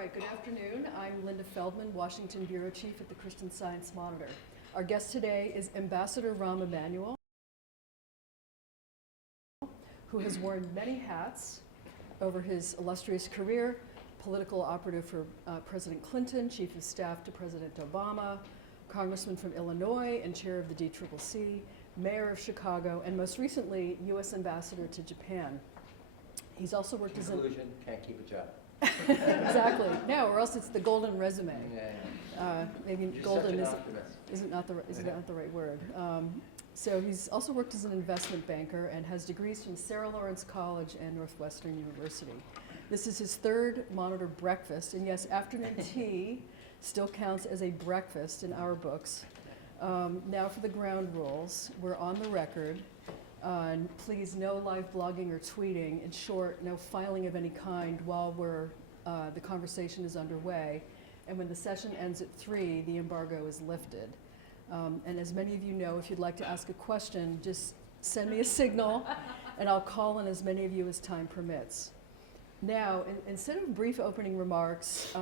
right, good afternoon. I'm Linda Feldman, Washington Bureau Chief at the Christian Science Monitor. Our guest today is Ambassador Rahm Emanuel, who has worn many hats over his illustrious career: political operative for President Clinton, Chief of Staff to President Obama, Congressman from Illinois and Chair of the DCCC, Mayor of Chicago, and most recently, U.S. Ambassador to Japan. He's also worked as an... Can't keep a job. Exactly. No, or else it's the golden resume. Maybe You're golden isn't not the right word. So he's also worked as an investment banker and has degrees from Sarah Lawrence College and Northwestern University. This is his third Monitor breakfast, and yes, afternoon tea still counts as a breakfast in our books. Now for the ground rules. We're on the record. And please, no live blogging or tweeting. In short, no filing of any kind while the conversation is underway. And when the session ends at 3, the embargo is lifted. And as many of you know, if you'd like to ask a question, just send me a signal, and I'll call on as many of you as time permits. Now, instead of brief opening remarks,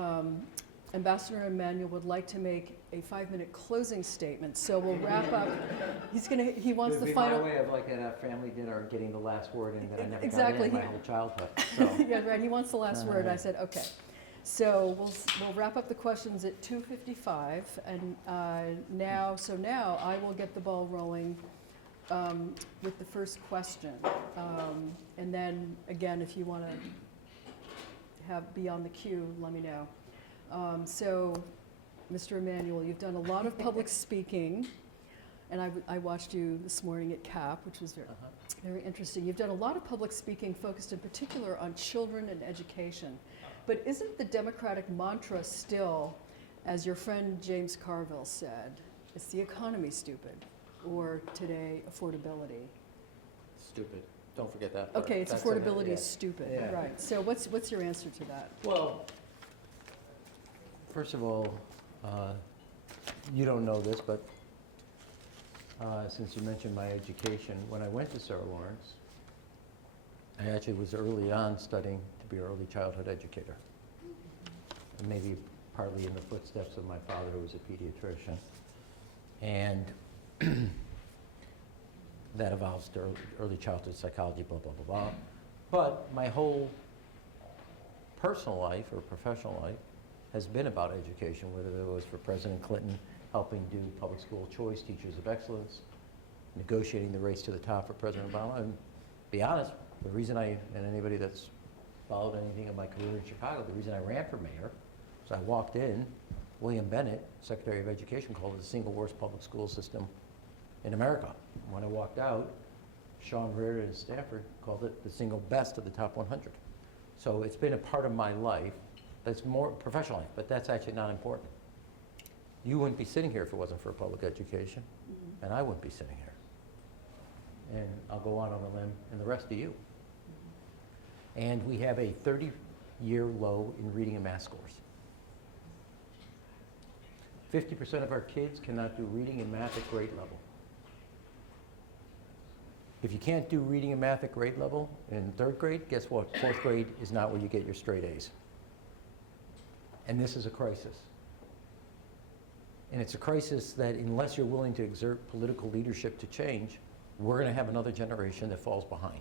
Ambassador Emanuel would like to make a 5-minute closing statement. So we'll wrap up. He wants the final. My way of like at a family dinner getting the last word in that I never exactly. got in my whole childhood. So. Yeah, right. He wants the last word. I said okay. So we'll wrap up the questions at 2:55, and now I will get the ball rolling with the first question, and then again, if you want to be on the queue, let me know. So, Mr. Emanuel, you've done a lot of public speaking, and I watched you this morning at CAP, which was very interesting. You've done a lot of public speaking focused in particular on children and education. But isn't the Democratic mantra still, as your friend James Carville said, is the economy stupid? Or today, affordability? Stupid. Don't forget that part. Okay, affordability is stupid. Yeah. Right. So what's your answer to that? Well, first of all, you don't know this, but since you mentioned my education, when I went to Sarah Lawrence, I actually was early on studying to be an early childhood educator. And maybe partly in the footsteps of my father, who was a pediatrician. And that evolves to early childhood psychology, blah, blah, blah, blah. But my whole personal life or professional life has been about education, whether it was for President Clinton, helping do public school choice, teachers of excellence, negotiating the race to the top for President Obama. And to be honest, the reason and anybody that's followed anything of my career in Chicago, the reason I ran for mayor was I walked in, William Bennett, Secretary of Education, called it the single worst public school system in America. When I walked out, Sean Reardon at Stanford called it the single best of the top 100. So it's been a part of my life that's more professional life, but that's actually not important. You wouldn't be sitting here if it wasn't for public education, and I wouldn't be sitting here. And I'll go on a limb, and the rest of you. And we have a 30-year low in reading and math scores. 50% of our kids cannot do reading and math at grade level. If you can't do reading and math at grade level in 3rd grade, guess what? 4th grade is not where you get your straight A's. And this is a crisis. And it's a crisis that unless you're willing to exert political leadership to change, we're going to have another generation that falls behind.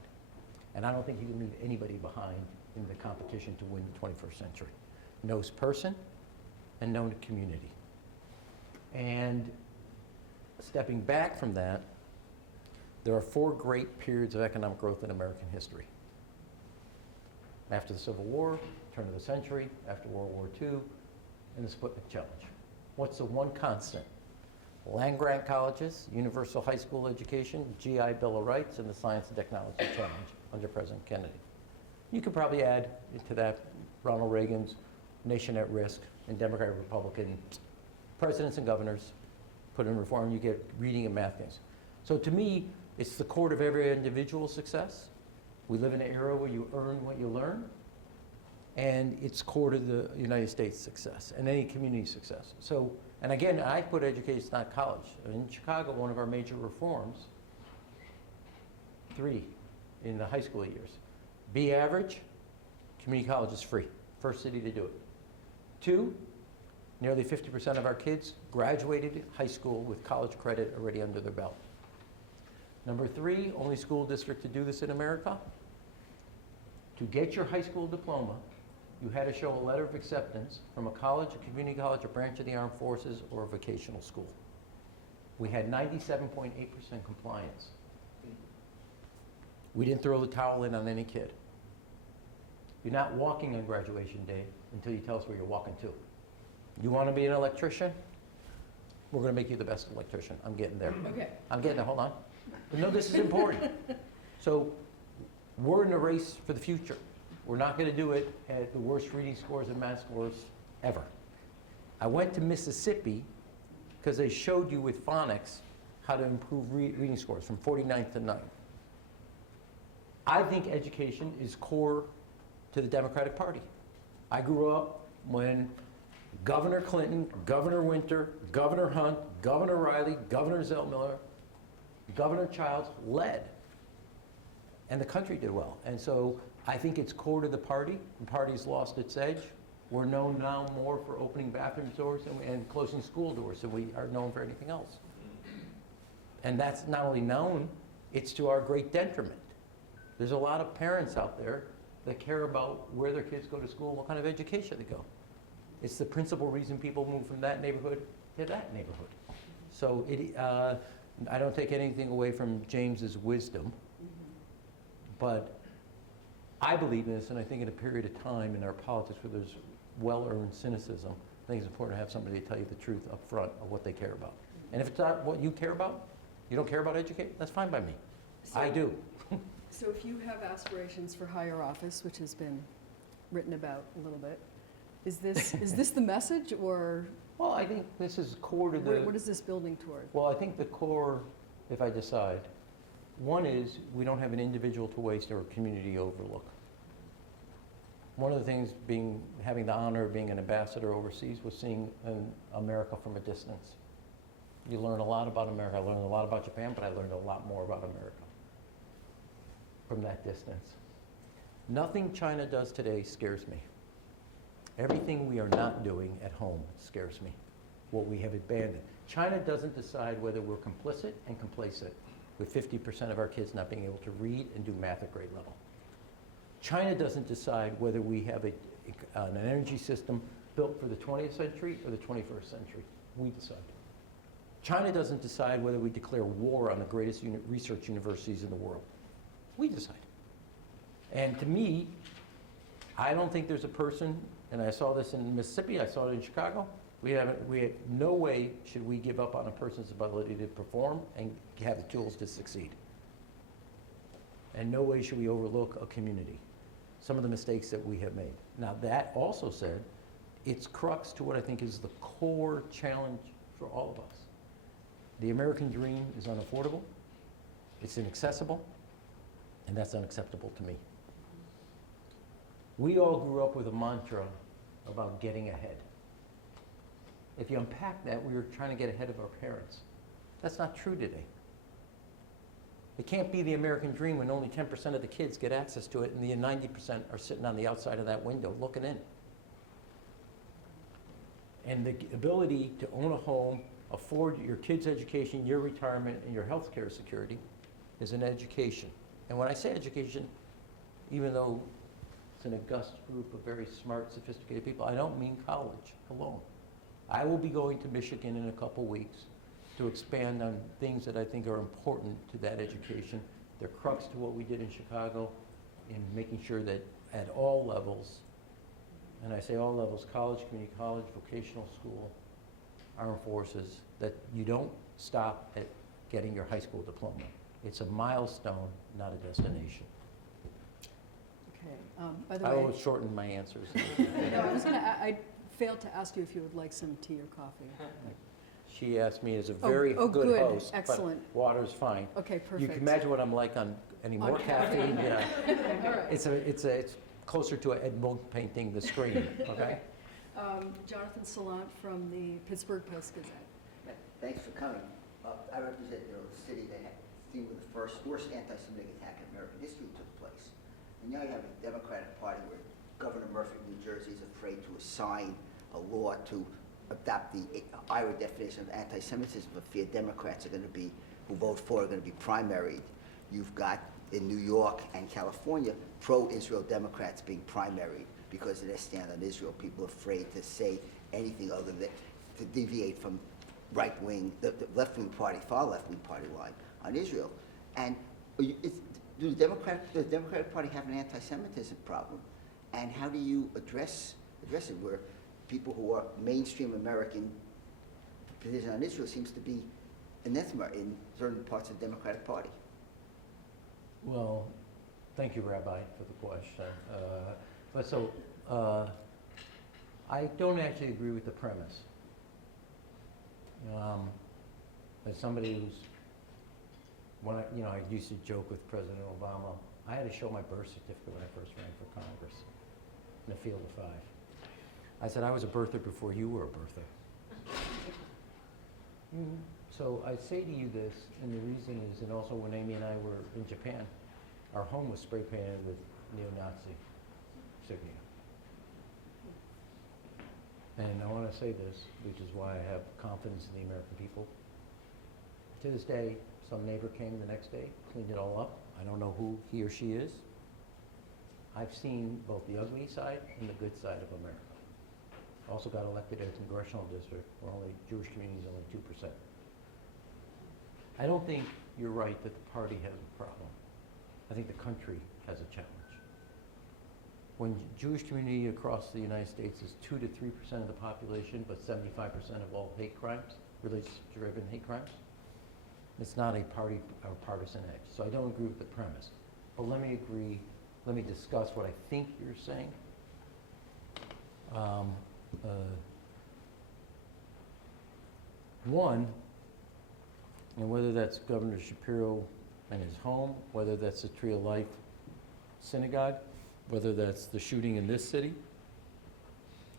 And I don't think you can leave anybody behind in the competition to win the 21st century. Knows person and known community. And stepping back from that, there are 4 great periods of economic growth in American history. After the Civil War, turn of the century, after World War II, and the Sputnik Challenge. What's the one constant? Land-grant colleges, universal high school education, GI Bill of Rights, and the Science and Technology Challenge under President Kennedy. You could probably add to that Ronald Reagan's nation at risk and Democratic Republican presidents and governors put in reform, you get reading and math things. So to me, it's the core of every individual success. We live in an era where you earn what you learn, and it's core to the United States success and any community success. So, and again, I put education, not college. In Chicago, one of our major reforms, 3 in the high school years. Be average, community college is free. First city to do it. 2, nearly 50% of our kids graduated high school with college credit already under their belt. Number 3, only school district to do this in America. To get your high school diploma, you had to show a letter of acceptance from a college, a community college, a branch of the armed forces, or a vocational school. We had 97.8% compliance. We didn't throw the towel in on any kid. You're not walking on graduation day until you tell us where you're walking to. You want to be an electrician? We're going to make you the best electrician. I'm getting there. Okay. I'm getting there. Hold on. But no, this is important. So we're in a race for the future. We're not going to do it at the worst reading scores and math scores ever. I went to Mississippi because they showed you with phonics how to improve reading scores from 49th to 9th. I think education is core to the Democratic Party. I grew up when Governor Clinton, Governor Winter, Governor Hunt, Governor Riley, Governor Zellmiller, Governor Childs led. And the country did well. And so I think it's core to the party. The party's lost its edge. We're known now more for opening bathroom doors and closing school doors than we are known for anything else. And that's not only known, it's to our great detriment. There's a lot of parents out there that care about where their kids go to school, what kind of education they go. It's the principal reason people move from that neighborhood to that neighborhood. So I don't take anything away from James's wisdom, but I believe in this, and I think in a period of time in our politics where there's well-earned cynicism, I think it's important to have somebody to tell you the truth up front of what they care about. And if it's not what you care about, you don't care about education, that's fine by me. So, I do. So if you have aspirations for higher office, which has been written about a little bit, is this the message, or Well, I think this is core to what is this building toward? Well, I think the core, if I decide, one is we don't have an individual to waste or a community overlook. One of the things having the honor of being an ambassador overseas was seeing America from a distance. You learn a lot about America. I learned a lot about Japan, but I learned a lot more about America from that distance. Nothing China does today scares me. Everything we are not doing at home scares me, what we have abandoned. China doesn't decide whether we're complicit and complacent with 50% of our kids not being able to read and do math at grade level. China doesn't decide whether we have an energy system built for the 20th century or the 21st century. We decide. China doesn't decide whether we declare war on the greatest research universities in the world. We decide. And to me, I don't think there's a person, and I saw this in Mississippi, I saw it in Chicago, we have no way should we give up on a person's ability to perform and have the tools to succeed. And no way should we overlook a community, some of the mistakes that we have made. Now that also said, it's crux to what I think is the core challenge for all of us. The American dream is unaffordable, it's inaccessible, and that's unacceptable to me. We all grew up with a mantra about getting ahead. If you unpack that, we were trying to get ahead of our parents. That's not true today. It can't be the American dream when only 10% of the kids get access to it and the 90% are sitting on the outside of that window looking in. And the ability to own a home, afford your kids' education, your retirement, and your health care security is an education. And when I say education, even though it's an august group of very smart, sophisticated people, I don't mean college alone. I will be going to Michigan in a couple weeks to expand on things that I think are important to that education. They're crux to what we did in Chicago in making sure that at all levels, and I say all levels, college, community college, vocational school, armed forces, that you don't stop at getting your high school diploma. It's a milestone, not a destination. Okay. By the I way, will shorten my answers. no, I failed to ask you if you would like some tea or coffee. She asked me as a very Oh, good good. host, Excellent. but water's fine. Okay, perfect. You can imagine what I'm like on any more On caffeine. Yeah. Okay, all right. It's closer to an Edmond painting the screen. Okay. Jonathan Salant from the Pittsburgh Post-Gazette. Thanks for coming. I represent the city that had seen when the worst anti-Semitic attack in American history took place. And now you have a Democratic Party where Governor Murphy of New Jersey is afraid to assign a law to adopt the IRA definition of anti-Semitism for fear Democrats are going to be, who vote for, are going to be primaried. You've got in New York and California pro-Israel Democrats being primaried because of their stand on Israel. People are afraid to say anything other than to deviate from right-wing, the left-wing party, far left-wing party line on Israel. And does the Democratic Party have an anti-Semitism problem? And how do you address it where people who are mainstream American position on Israel seems to be anathema in certain parts of the Democratic Party? Well, thank you, Rabbi, for the question. I don't actually agree with the premise. As somebody who's, I used to joke with President Obama, I had to show my birth certificate when I first ran for Congress in a field of 5. I said, I was a birther before you were a birther. So I say to you this, and the reason is, and also when Amy and I were in Japan, our home was spray painted with neo-Nazi insignia. And I want to say this, which is why I have confidence in the American people. To this day, some neighbor came the next day, cleaned it all up. I don't know who he or she is. I've seen both the ugly side and the good side of America. Also got elected in a congressional district where only Jewish community is only 2%. I don't think you're right that the party has a problem. I think the country has a challenge. When Jewish community across the United States is 2 to 3% of the population, but 75% of all hate crimes, religious-driven hate crimes, it's not a party or partisan edge. So I don't agree with the premise. But let me discuss what I think you're saying. One, and whether that's Governor Shapiro and his home, whether that's the Tree of Life synagogue, whether that's the shooting in this city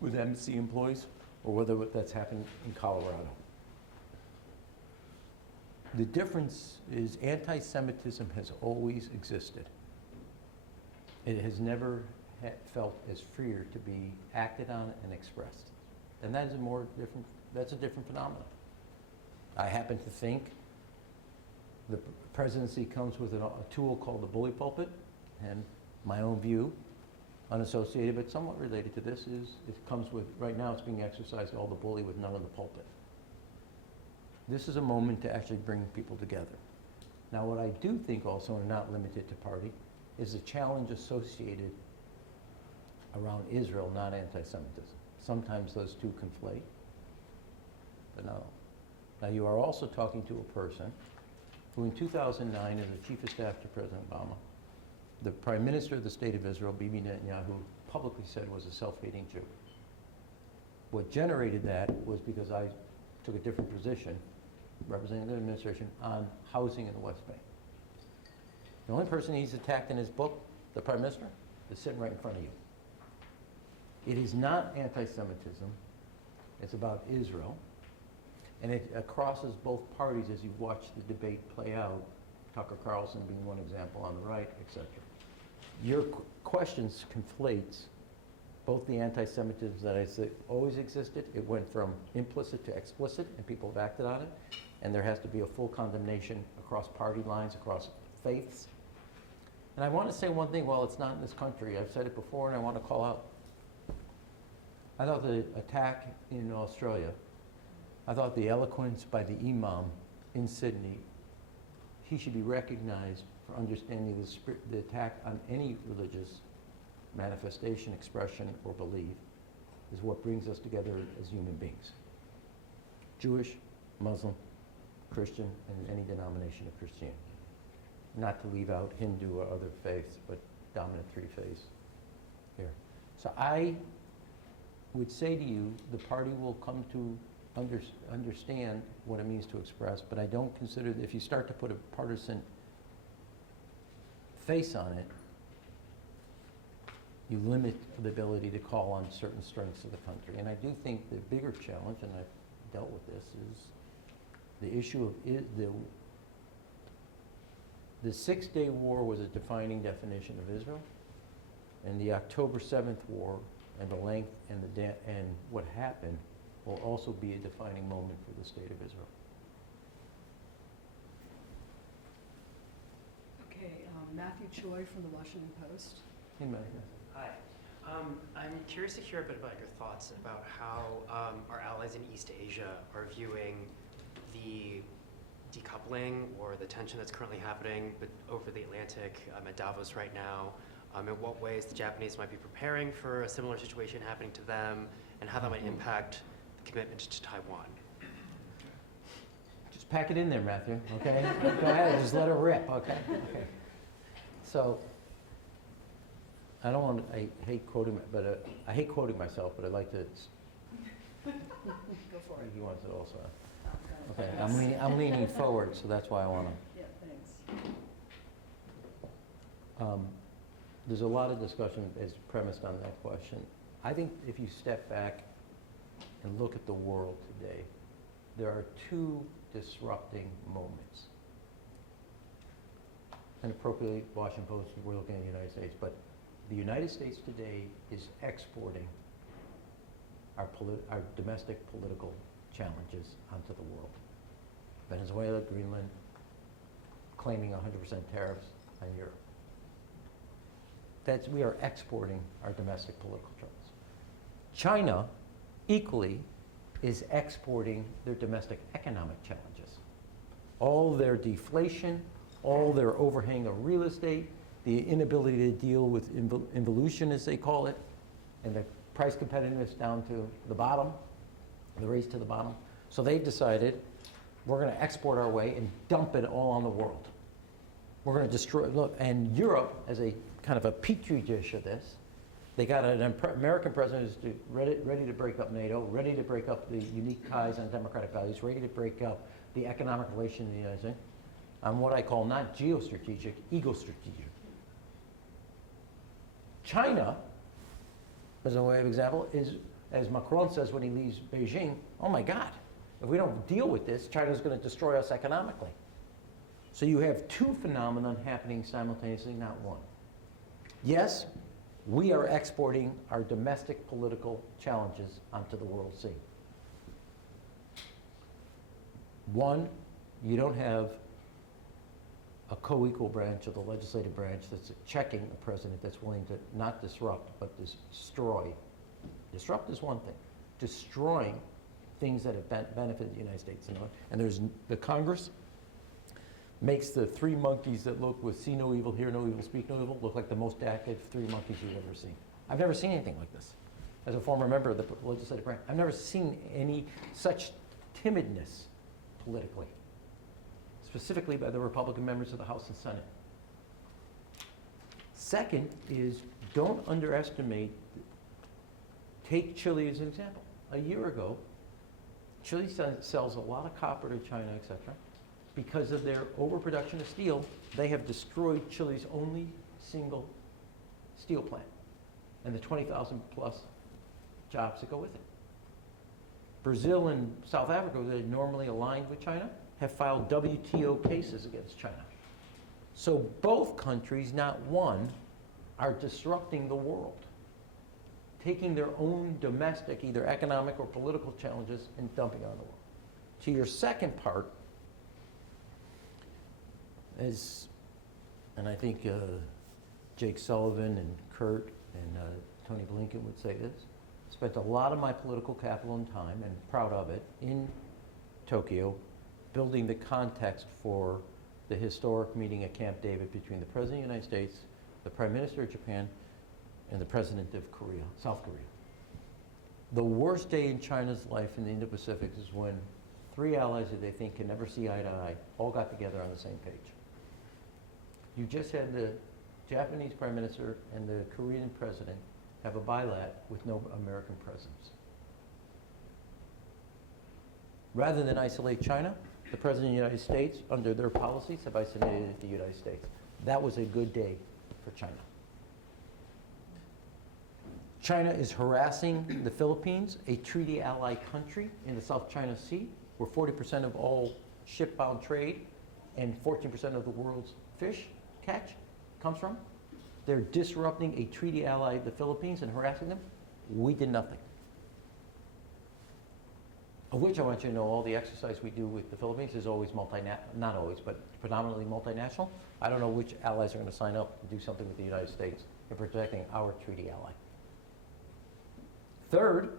with embassy employees, or whether that's happened in Colorado. The difference is anti-Semitism has always existed. It has never felt as freer to be acted on and expressed. And that is that's a different phenomenon. I happen to think the presidency comes with a tool called the bully pulpit, and my own view, unassociated but somewhat related to this, is it comes with, right now it's being exercised, all the bully with none of the pulpit. This is a moment to actually bring people together. Now what I do think also, and not limited to party, is the challenge associated around Israel, not anti-Semitism. Sometimes those two conflate, but no. Now you are also talking to a person who in 2009, as the chief of staff to President Obama, the Prime Minister of the State of Israel, Bibi Netanyahu, publicly said was a self-hating Jew. What generated that was because I took a different position, representing the administration, on housing in the West Bank. The only person he's attacked in his book, the Prime Minister, is sitting right in front of you. It is not anti-Semitism, it's about Israel. And it crosses both parties as you watch the debate play out, Tucker Carlson being one example on the right, etc. Your questions conflates both the anti-Semitism that I said always existed, it went from implicit to explicit, and people have acted on it, and there has to be a full condemnation across party lines, across faiths. And I want to say one thing, while it's not in this country, I've said it before and I want to call out. I thought the attack in Australia, I thought the eloquence by the imam in Sydney, he should be recognized for understanding the attack on any religious manifestation, expression, or belief is what brings us together as human beings. Jewish, Muslim, Christian, and any denomination of Christianity. Not to leave out Hindu or other faiths, but dominant three faiths here. So I would say to you, the party will come to understand what it means to express, but I don't consider that if you start to put a partisan face on it, you limit the ability to call on certain strengths of the country. And I do think the bigger challenge, and I've dealt with this, is the issue of the 6-Day War was a defining definition of Israel, and the October 7th war and the length and and what happened will also be a defining moment for the state of Israel. Okay, Matthew Choi from the Washington Post. Hey, Mike. Hi. I'm curious to hear a bit about your thoughts about how our allies in East Asia are viewing the decoupling or the tension that's currently happening over the Atlantic at Davos right now, in what ways the Japanese might be preparing for a similar situation happening to them, and how that might impact the commitment to Taiwan. Just pack it in there, Matthew, okay? Go ahead, just let it rip, okay? Okay. So, I don't want to, I hate quoting myself, but I'd like to, Go for it. he wants it also. Okay. Okay, I'm leaning forward, so that's why I want to. Yeah, thanks. There's a lot of discussion as premised on that question. I think if you step back and look at the world today, there are two disrupting moments. And appropriately, Washington Post, we're looking at the United States, but the United States today is exporting our domestic political challenges onto the world. Venezuela, Greenland, claiming 100% tariffs on Europe. We are exporting our domestic political troubles. China, equally, is exporting their domestic economic challenges. All their deflation, all their overhang of real estate, the inability to deal with involution, as they call it, and the price competitiveness down to the bottom, the race to the bottom. So they've decided we're going to export our way and dump it all on the world. We're going to destroy, look, and Europe, as a kind of a petri dish of this, they got an American president who's ready to break up NATO, ready to break up the unique ties on democratic values, ready to break up the economic relation in the United States on what I call not geostrategic, ego-strategic. China, as a way of example, is, as Macron says when he leaves Beijing, oh my God, if we don't deal with this, China's going to destroy us economically. So you have two phenomena happening simultaneously, not one. Yes, we are exporting our domestic political challenges onto the world scene. One, you don't have a co-equal branch of the legislative branch that's checking a president that's willing to not disrupt, but destroy. Disrupt is one thing. Destroying things that have benefited the United States. And there's the Congress makes the three monkeys that look with see no evil, hear no evil, speak no evil, look like the most active three monkeys you've ever seen. I've never seen anything like this. As a former member of the legislative branch, I've never seen any such timidness politically, specifically by the Republican members of the House and Senate. Second is, don't underestimate, take Chile as an example. A year ago, Chile sells a lot of copper to China, et cetera. Because of their overproduction of steel, they have destroyed Chile's only single steel plant and the 20,000 plus jobs that go with it. Brazil and South Africa, that are normally aligned with China, have filed WTO cases against China. So both countries, not one, are disrupting the world, taking their own domestic, either economic or political challenges and dumping on the world. To your second part, and I think Jake Sullivan and Kurt and Tony Blinken would say this, spent a lot of my political capital and time, and proud of it, in Tokyo, building the context for the historic meeting at Camp David between the President of the United States, the Prime Minister of Japan, and the President of Korea, South Korea. The worst day in China's life in the Indo-Pacific is when three allies that they think can never see eye to eye all got together on the same page. You just had the Japanese Prime Minister and the Korean President have a bilat with no American presence. Rather than isolate China, the President of the United States, under their policies, have isolated the United States. That was a good day for China. China is harassing the Philippines, a treaty ally country in the South China Sea, where 40% of all shipbound trade and 14% of the world's fish catch comes from. They're disrupting a treaty ally of the Philippines and harassing them. We did nothing. Of which I want you to know all the exercise we do with the Philippines is always not always, but predominantly multinational. I don't know which allies are going to sign up and do something with the United States in protecting our treaty ally. Third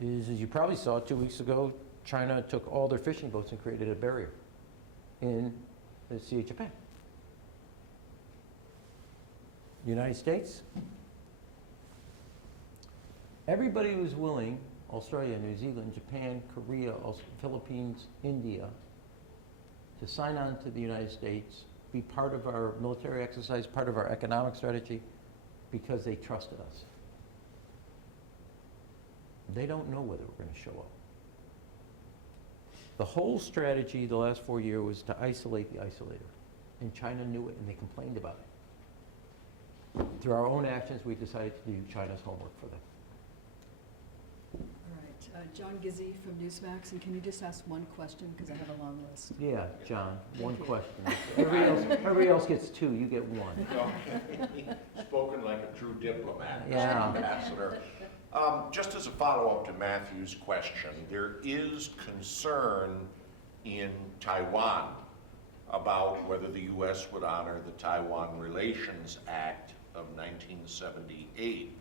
is, as you probably saw 2 weeks ago, China took all their fishing boats and created a barrier in the Sea of Japan. United States, everybody was willing, Australia, New Zealand, Japan, Korea, Philippines, India, to sign on to the United States, be part of our military exercise, part of our economic strategy, because they trusted us. They don't know whether we're going to show up. The whole strategy the last 4 years was to isolate the isolator. And China knew it, and they complained about it. Through our own actions, we decided to do China's homework for them. All right, John Gizzi from Newsmax, and can you just ask one question, because I have a long list. Yeah, John, one you. question. Everybody else gets two, you get one. Spoken like a true diplomat, Mr. Yeah. Ambassador. Just as a follow-up to Matthew's question, there is concern in Taiwan about whether the U.S. would honor the Taiwan Relations Act of 1978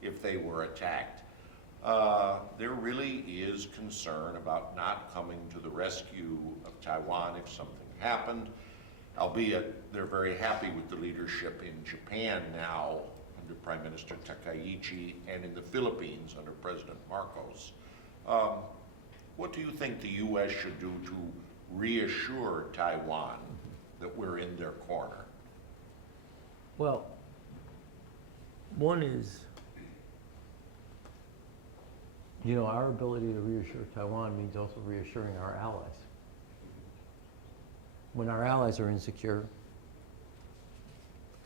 if they were attacked. There really is concern about not coming to the rescue of Taiwan if something happened, albeit they're very happy with the leadership in Japan now under Prime Minister Takaichi and in the Philippines under President Marcos. What do you think the U.S. should do to reassure Taiwan that we're in their corner? Well, one is, you know, our ability to reassure Taiwan means also reassuring our allies. When our allies are insecure,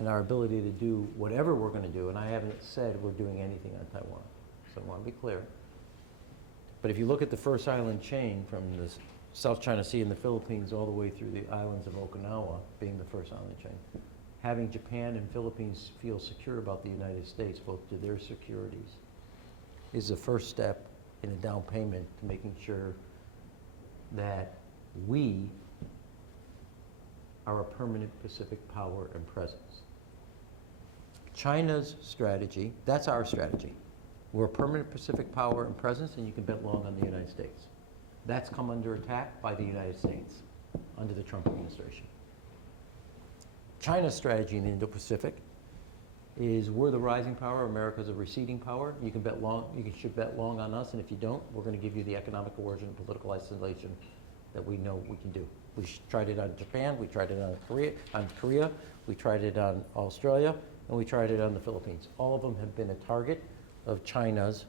and our ability to do whatever we're going to do, and I haven't said we're doing anything on Taiwan, so I want to be clear. But if you look at the first island chain from the South China Sea and the Philippines all the way through the islands of Okinawa, being the first island chain, having Japan and Philippines feel secure about the United States, both to their securities, is the first step in a down payment to making sure that we are a permanent Pacific power and presence. China's strategy, that's our strategy. We're a permanent Pacific power and presence, and you can bet long on the United States. That's come under attack by the United States under the Trump administration. China's strategy in the Indo-Pacific is we're the rising power, America's a receding power. You can bet long, should bet long on us, and if you don't, we're going to give you the economic coercion and political isolation that we know we can do. We tried it on Japan, we tried it on Korea, we tried it on Australia, and we tried it on the Philippines. All of them have been a target of China's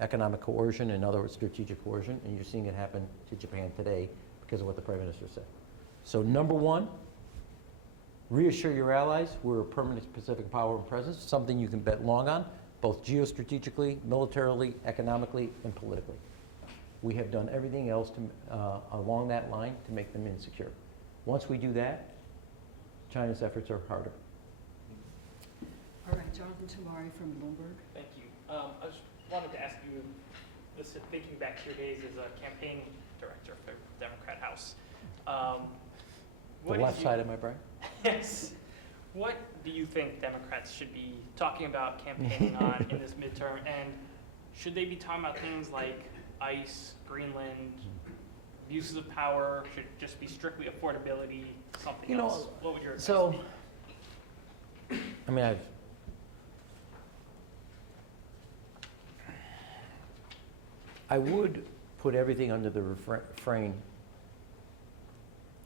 economic coercion, in other words, strategic coercion, and you're seeing it happen to Japan today because of what the Prime Minister said. So number one, reassure your allies we're a permanent Pacific power and presence, something you can bet long on, both geostrategically, militarily, economically, and politically. We have done everything else to, along that line to make them insecure. Once we do that, China's efforts are harder. All right, Jonathan Tamari from Bloomberg. Thank you. I just wanted to ask you, this is thinking back to your days as a campaign director for Democrat House. The left side of my brain? Yes. What do you think Democrats should be talking about, campaigning on in this midterm? And should they be talking about things like ICE, Greenland, abuses of power? Should it just be strictly affordability, something else? What would your advice be? I mean, I would put everything under the refrain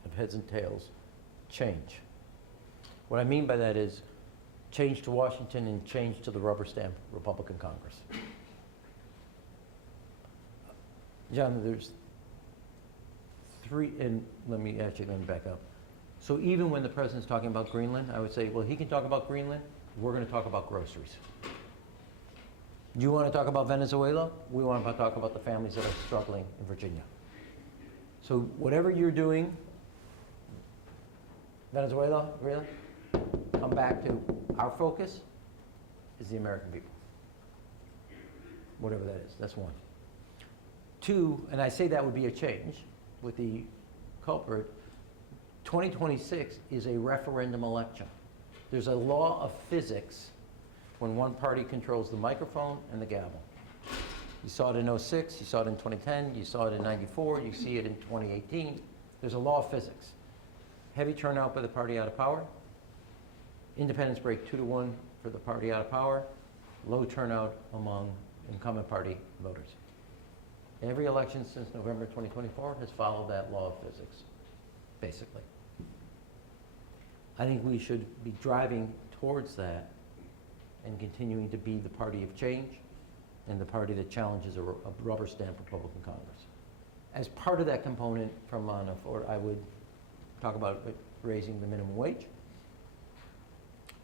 of heads and tails, change. What I mean by that is change to Washington and change to the rubber stamp Republican Congress. John, there's three, and let me back up. So even when the president's talking about Greenland, I would say, well, he can talk about Greenland, we're going to talk about groceries. You want to talk about Venezuela? We want to talk about the families that are struggling in Virginia. So whatever you're doing, Venezuela, Greenland, come back to our focus is the American people. whatever that is. That's one. Two, and I say that would be a change with the culprit, 2026 is a referendum election. There's a law of physics when one party controls the microphone and the gavel. You saw it in '06, you saw it in 2010, you saw it in '94, you see it in 2018. There's a law of physics. Heavy turnout by the party out of power. Independents break 2-1 for the party out of power. Low turnout among incumbent party voters. Every election since November 2024 has followed that law of physics, basically. I think we should be driving towards that and continuing to be the party of change and the party that challenges a rubber stamp Republican Congress. As part of that component from on forward, I would talk about raising the minimum wage,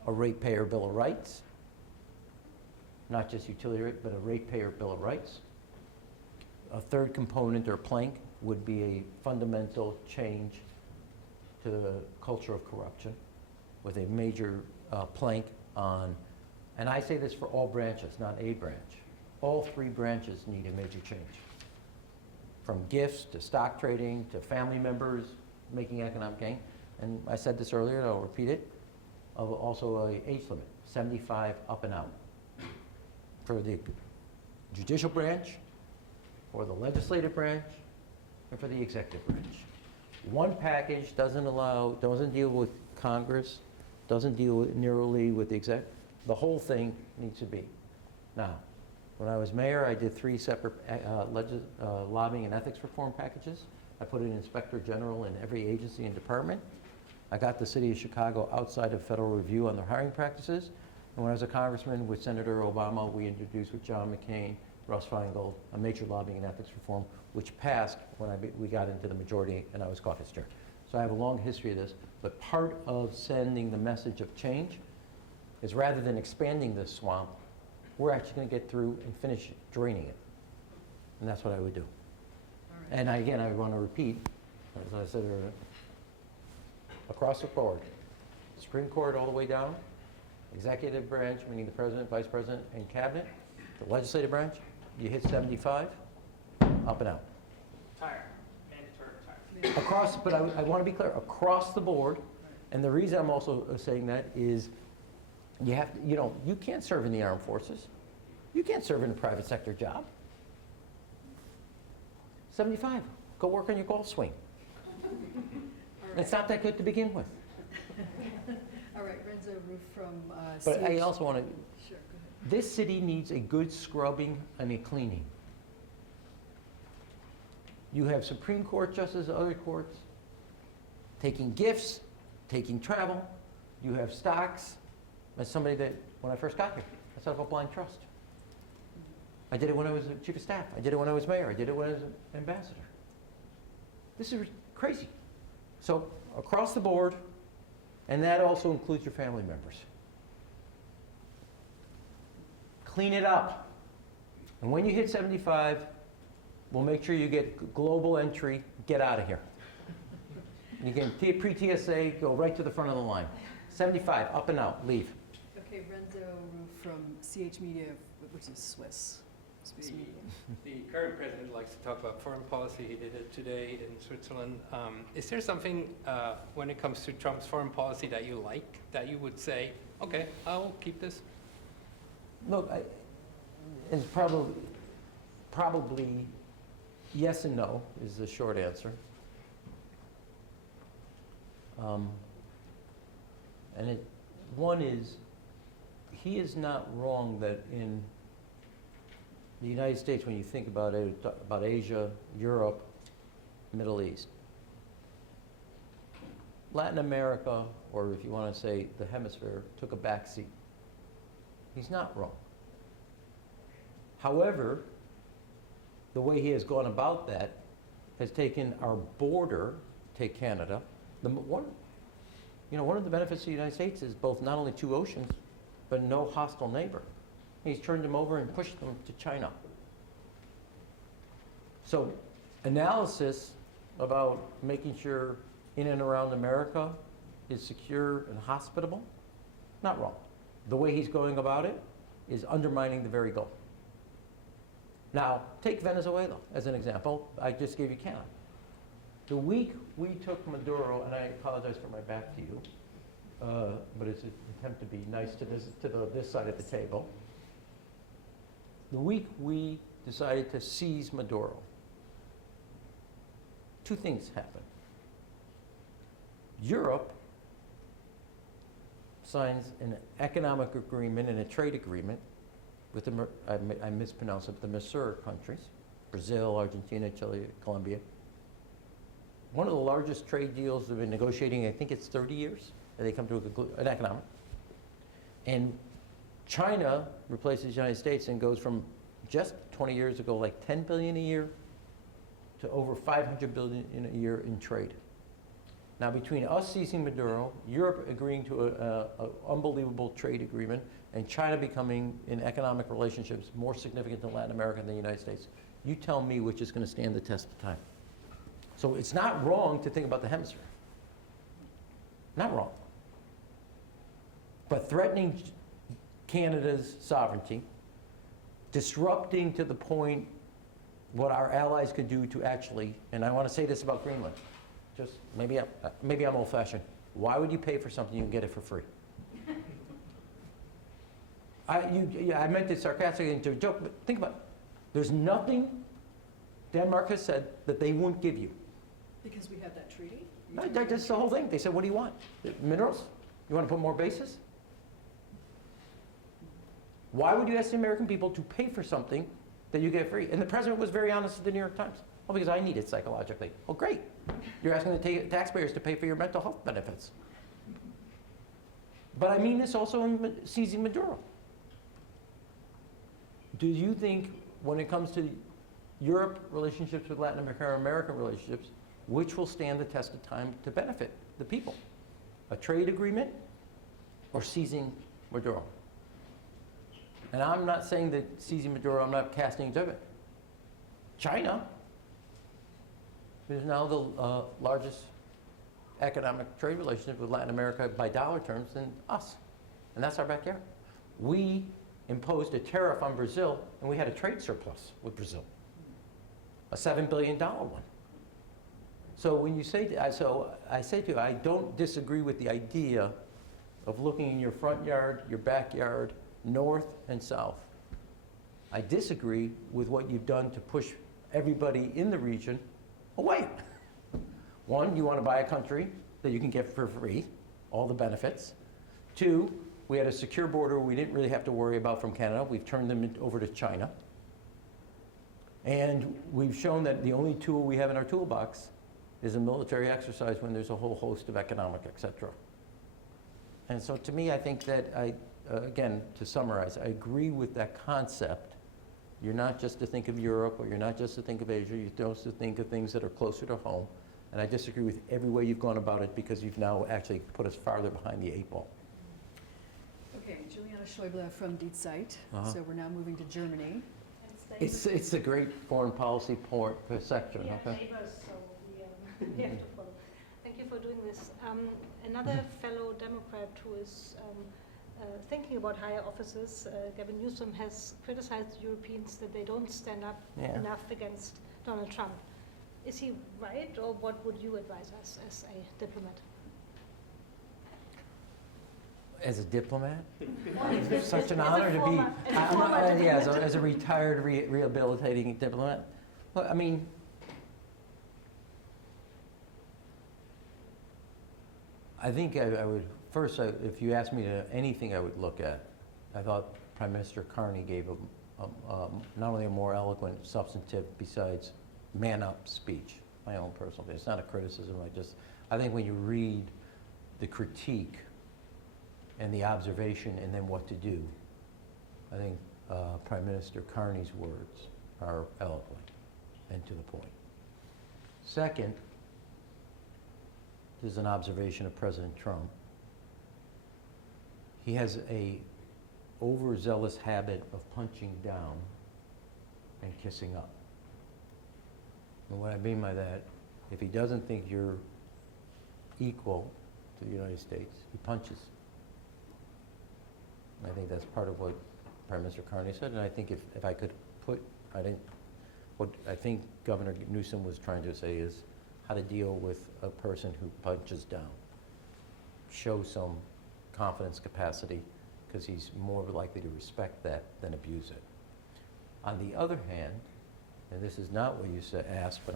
a ratepayer bill of rights, not just utility rate, but a ratepayer bill of rights. A third component or plank would be a fundamental change to the culture of corruption with a major plank on, and I say this for all branches, not a branch. All three branches need a major change. From gifts to stock trading to family members making economic gain. And I said this earlier, and I'll repeat it, of also a age limit, 75 up and out. For the judicial branch, for the legislative branch, and for the executive branch. One package doesn't deal with Congress, doesn't deal nearly with the exec. The whole thing needs to be. Now, when I was mayor, I did 3 separate lobbying and ethics reform packages. I put an inspector general in every agency and department. I got the city of Chicago outside of federal review on their hiring practices. And when I was a congressman with Senator Obama, we introduced with John McCain, Russ Feingold, a major lobbying and ethics reform, which passed when we got into the majority and I was caucus chair. So I have a long history of this, but part of sending the message of change is rather than expanding this swamp, we're actually going to get through and finish draining it. And that's what I would do. All right. And again, I want to repeat, as I said earlier, across the board, Supreme Court all the way down, executive branch, meaning the president, vice president, and cabinet, the legislative branch, you hit 75, up and out. Retire, mandatory retire. Across, but I want to be clear, across the board, and the reason I'm also saying that is you have to, you can't serve in the armed forces. You can't serve in a private sector job. 75, go work on your golf swing. It's not that good to begin with. All right, Renzo Roof from But I CH. also want to, Sure, go ahead. this city needs a good scrubbing and a cleaning. You have Supreme Court justices, other courts, taking gifts, taking travel. You have stocks. As somebody that, when I first got here, I set up a blind trust. I did it when I was chief of staff. I did it when I was mayor. I did it when I was an ambassador. This is crazy. So across the board, and that also includes your family members. Clean it up. And when you hit 75, we'll make sure you get global entry, get out of here. You can pre-TSA, go right to the front of the line. 75, up and out, leave. Okay, Renzo Roof from CH Media, which is Swiss Media. The current president likes to talk about foreign policy. He did it today in Switzerland. Is there something when it comes to Trump's foreign policy that you like, that you would say, okay, I will keep this? Look, it's probably yes and no is the short answer. One is, he is not wrong that in the United States, when you think about it, about Asia, Europe, Middle East, Latin America, or if you want to say the hemisphere, took a back seat. He's not wrong. However, the way he has gone about that has taken our border, take Canada, one of the benefits of the United States is both not only 2 oceans, but no hostile neighbor. He's turned them over and pushed them to China. So analysis about making sure in and around America is secure and hospitable, not wrong. The way he's going about it is undermining the very goal. Now, take Venezuela as an example. I just gave you Canada. The week we took Maduro, and I apologize for my back to you, but it's an attempt to be nice to this side of the table. The week we decided to seize Maduro, two things happened. Europe signs an economic agreement and a trade agreement with the, I mispronounced it, the Mercosur countries, Brazil, Argentina, Chile, Colombia. One of the largest trade deals they've been negotiating, I think it's 30 years, and they come to an economic. And China replaces the United States and goes from just 20 years ago, like 10 billion a year to over 500 billion in a year in trade. Now, between us seizing Maduro, Europe agreeing to an unbelievable trade agreement, and China becoming in economic relationships more significant than Latin America and the United States, you tell me which is going to stand the test of time. So it's not wrong to think about the hemisphere. Not wrong. But threatening Canada's sovereignty, disrupting to the point what our allies could do to actually, and I want to say this about Greenland, just maybe I'm old-fashioned. Why would you pay for something you can get it for free? I meant it sarcastically into a joke, but think about it. There's nothing Denmark has said that they won't give you. Because we have that treaty? That's the whole thing. They said, what do you want? Minerals? You want to put more bases? Why would you ask the American people to pay for something that you get free? And the president was very honest with the New York Times. Oh, because I need it psychologically. Oh, great. You're asking the taxpayers to pay for your mental health benefits. But I mean this also in seizing Maduro. Do you think, when it comes to Europe relationships with Latin America or American relationships, which will stand the test of time to benefit the people? A trade agreement or seizing Maduro? And I'm not saying that seizing Maduro, I'm not casting judgment. China is now the largest economic trade relationship with Latin America by dollar terms than us. And that's our backyard. We imposed a tariff on Brazil, and we had a trade surplus with Brazil, a $7 billion one. So when you say, I say to you, I don't disagree with the idea of looking in your front yard, your backyard, north and south. I disagree with what you've done to push everybody in the region away. One, you want to buy a country that you can get for free, all the benefits. Two, we had a secure border we didn't really have to worry about from Canada. We've turned them over to China. And we've shown that the only tool we have in our toolbox is a military exercise when there's a whole host of economic, et cetera. And so to me, I think that again, to summarize, I agree with that concept. You're not just to think of Europe, or you're not just to think of Asia, you're supposed to think of things that are closer to home. And I disagree with every way you've gone about it, because you've now actually put us farther behind the 8 ball. Okay, Juliana Schäuble from Die Zeit. Uh-huh. So we're now moving to Germany. It's a great foreign policy section, Yeah, okay? neighbors, so we have to follow. Thank you for doing this. Another fellow Democrat who is thinking about higher offices, Gavin Newsom, has criticized Europeans that they don't stand up enough against Donald Trump. Is he right, or what would you advise us as a diplomat? As a diplomat? It's Such an honor to be, as a retired rehabilitating diplomat. Well, I mean, I think I would, first, if you asked me to anything I would look at, I thought Prime Minister Carney gave not only a more eloquent, substantive, besides man-up speech, my own personal opinion. It's not a criticism, I think when you read the critique and the observation and then what to do, I think Prime Minister Carney's words are eloquent and to the point. Second, this is an observation of President Trump. He has a overzealous habit of punching down and kissing up. And what I mean by that, if he doesn't think you're equal to the United States, he punches. And I think that's part of what Prime Minister Carney said, and I think if I could put what I think Governor Newsom was trying to say is how to deal with a person who punches down. Show some confidence capacity, because he's more likely to respect that than abuse it. On the other hand, and this is not what you asked, but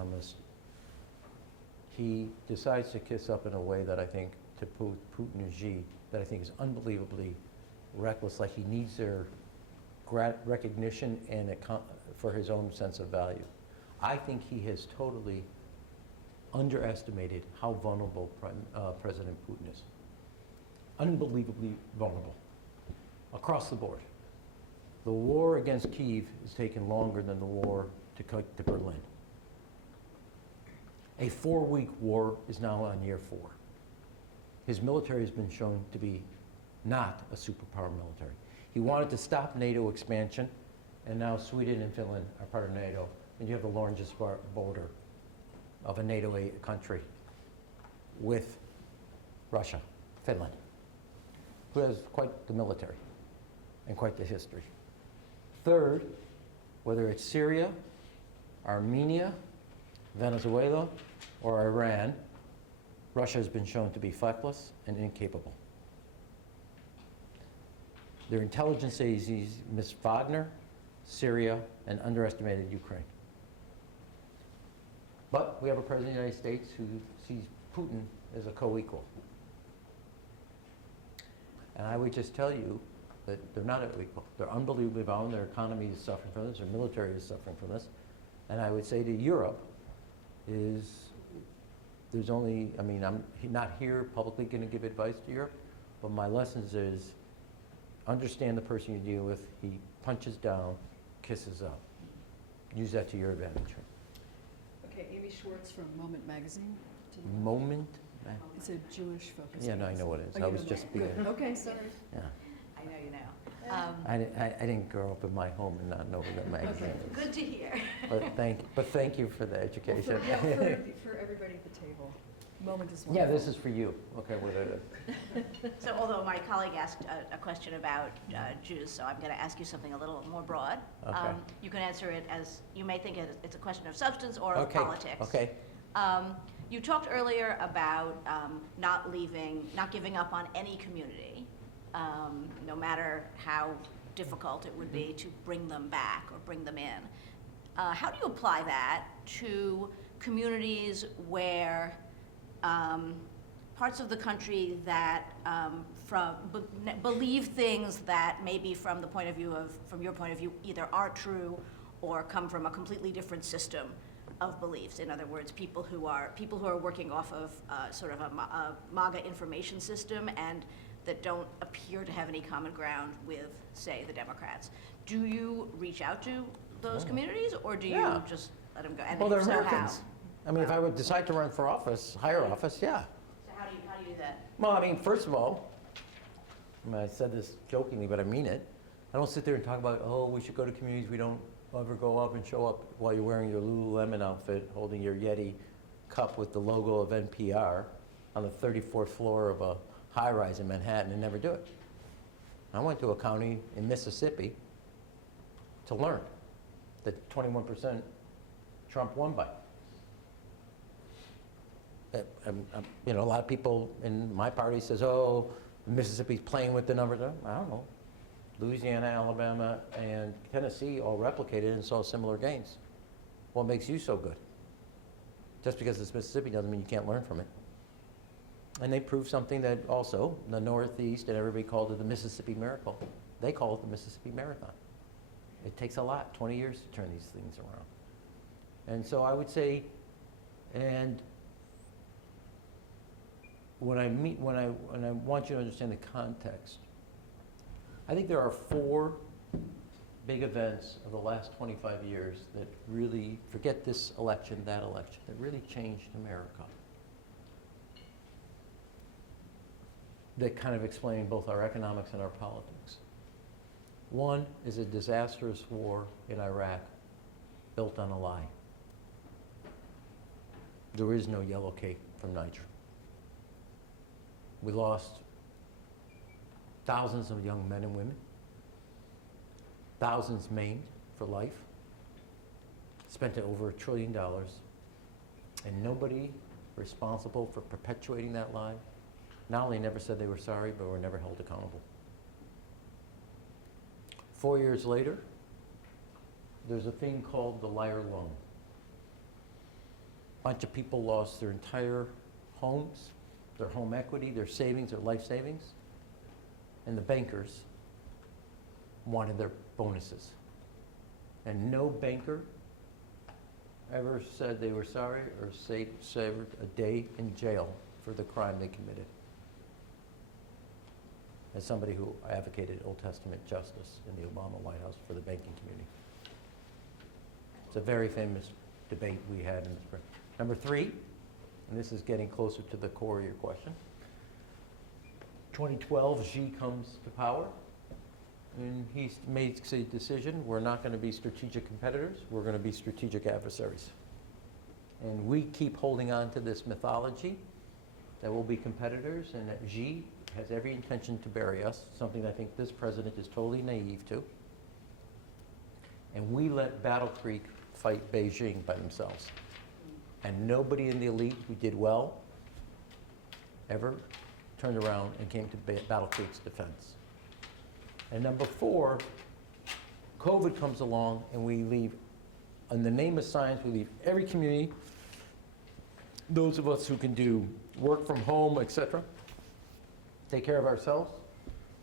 he decides to kiss up in a way that I think, to Putin and Xi, that I think is unbelievably reckless, like he needs their recognition and for his own sense of value. I think he has totally underestimated how vulnerable President Putin is. Unbelievably vulnerable, across the board. The war against Kyiv has taken longer than the war to Berlin. A 4-week war is now on year 4. His military has been shown to be not a superpower military. He wanted to stop NATO expansion, and now Sweden and Finland are part of NATO, and you have the largest border of a NATO country with Russia, Finland, who has quite the military and quite the history. Third, whether it's Syria, Armenia, Venezuela, or Iran, Russia has been shown to be feckless and incapable. Their intelligence agencies missed Wagner, Syria, and underestimated Ukraine. But we have a president of the United States who sees Putin as a co-equal. And I would just tell you that they're not equal. They're unbelievably violent. Their economy is suffering from this. Their military is suffering from this. And I would say to Europe there's only, I mean, I'm not here publicly going to give advice to Europe, but my lessons is understand the person you deal with. He punches down, kisses up. Use that to your advantage. Okay, Amy Schwartz from Moment Magazine. Moment? It's a Jewish focus. Yeah, no, I know what it is. Oh, I you was know just that. being, Good. Okay, sorry. yeah. I know you now. I didn't grow up in my home and not know what that magazine is. Good to hear. But thank you for the Well, education. for everybody at the table. Moment is wonderful. Yeah, this is for you. Okay, So although my colleague asked a question about Jews, so I'm going to ask you something a little more broad. Okay. You can answer it as, you may think it's a question of substance or of okay. politics. Okay. You talked earlier about not giving up on any community, no matter how difficult it would be to bring them back or bring them in. How do you apply that to communities where parts of the country that believe things that maybe from your point of view, either aren't true or come from a completely different system of beliefs? In other words, people who are working off of sort of a MAGA information system and that don't appear to have any common ground with, say, the Democrats. Do you reach out to those communities, or do you just let them go? And Well, they're if so, how? Americans. I mean, if I would decide to run for office, higher office, yeah. So how do you do that? Well, I mean, first of all, I said this jokingly, but I mean it. I don't sit there and talk about, oh, we should go to communities we don't ever go up and show up while you're wearing your Lululemon outfit, holding your Yeti cup with the logo of NPR on the 34th floor of a high-rise in Manhattan and never do it. I went to a county in Mississippi to learn that 21% Trump won by. You know, a lot of people in my party says, oh, Mississippi's playing with the numbers. I don't know. Louisiana, Alabama, and Tennessee all replicated and saw similar gains. What makes you so good? Just because it's Mississippi doesn't mean you can't learn from it. And they proved something that also the Northeast and everybody called it the Mississippi Miracle. They call it the Mississippi Marathon. It takes a lot, 20 years to turn these things around. And so I would say, and when I want you to understand the context, I think there are 4 big events of the last 25 years that really, forget this election, that election, that really changed America. That kind of explain both our economics and our politics. One is a disastrous war in Iraq built on a lie. There is no yellow cake from Niger. We lost thousands of young men and women, thousands maimed for life, spent over $1 trillion, and nobody responsible for perpetuating that lie not only never said they were sorry, but were never held accountable. 4 years later, there's a thing called the liar loan. A bunch of people lost their entire homes, their home equity, their savings, their life savings, and the bankers wanted their bonuses. And no banker ever said they were sorry or served a day in jail for the crime they committed. As somebody who advocated Old Testament justice in the Obama White House for the banking community. It's a very famous debate we had in the spring. Number 3, and this is getting closer to the core of your question. 2012, Xi comes to power, and he makes a decision. We're not going to be strategic competitors. We're going to be strategic adversaries. And we keep holding on to this mythology that we'll be competitors and that Xi has every intention to bury us, something I think this president is totally naive to. And we let Battle Creek fight Beijing by themselves. And nobody in the elite who did well ever turned around and came to Battle Creek's defense. And number 4, COVID comes along and we leave, in the name of science, we leave every community, those of us who can do work from home, etc., take care of ourselves,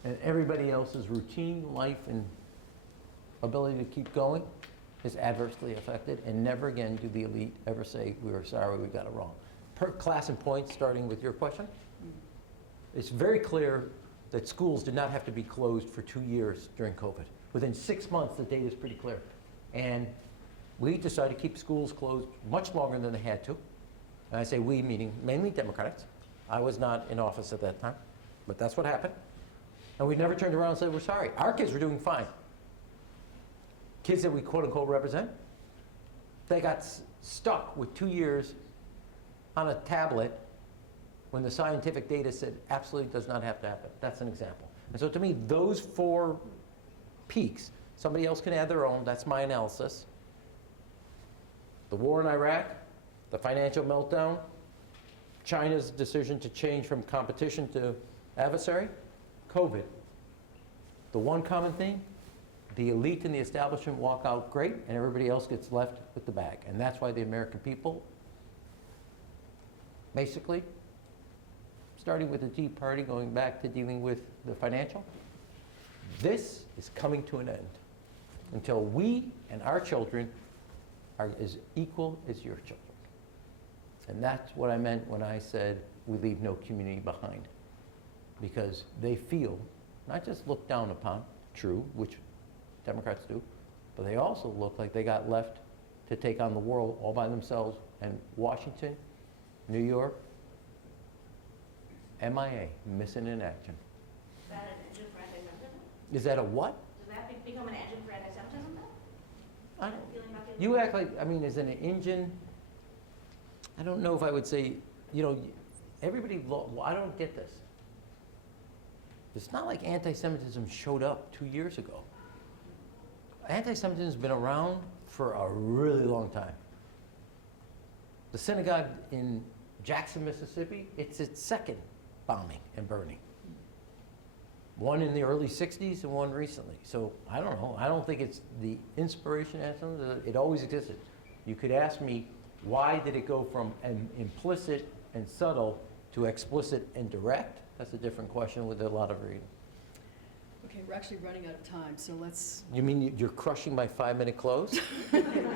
and everybody else's routine life and ability to keep going is adversely affected, and never again do the elite ever say, we were sorry, we got it wrong. Per class and points, starting with your question, it's very clear that schools did not have to be closed for 2 years during COVID. Within 6 months, the data is pretty clear. And we decided to keep schools closed much longer than they had to. And I say we, meaning mainly Democrats. I was not in office at that time, but that's what happened. And we never turned around and said, we're sorry. Our kids were doing fine. Kids that we quote unquote represent, they got stuck with 2 years on a tablet when the scientific data said absolutely does not have to happen. That's an example. And so to me, those 4 peaks, somebody else can add their own, that's my analysis. The war in Iraq, the financial meltdown, China's decision to change from competition to adversary, COVID. The one common thing, the elite and the establishment walk out great and everybody else gets left with the bag. And that's why the American people, basically, starting with the Tea Party, going back to dealing with the financial, this is coming to an end until we and our children are as equal as your children. And that's what I meant when I said we leave no community behind. Because they feel, not just looked down upon, true, which Democrats do, but they also look like they got left to take on the world all by themselves. And Washington, New York, MIA, missing in action. Is that an engine for anti-Semitism? Is that a what? Does that become an engine for anti-Semitism then? I don't, Feeling about the you act like, I mean, is it an engine? I don't know if I would say, you know, everybody, I don't get this. It's not like anti-Semitism showed up 2 years ago. Anti-Semitism has been around for a really long time. The synagogue in Jackson, Mississippi, it's its second bombing and burning. One in the early 60s and one recently. So I don't know. I don't think it's the inspiration. It always existed. You could ask me, why did it go from an implicit and subtle to explicit and direct? That's a different question with a lot of reading. Okay, we're actually running out of time, so let's, You mean you're crushing my 5-minute close?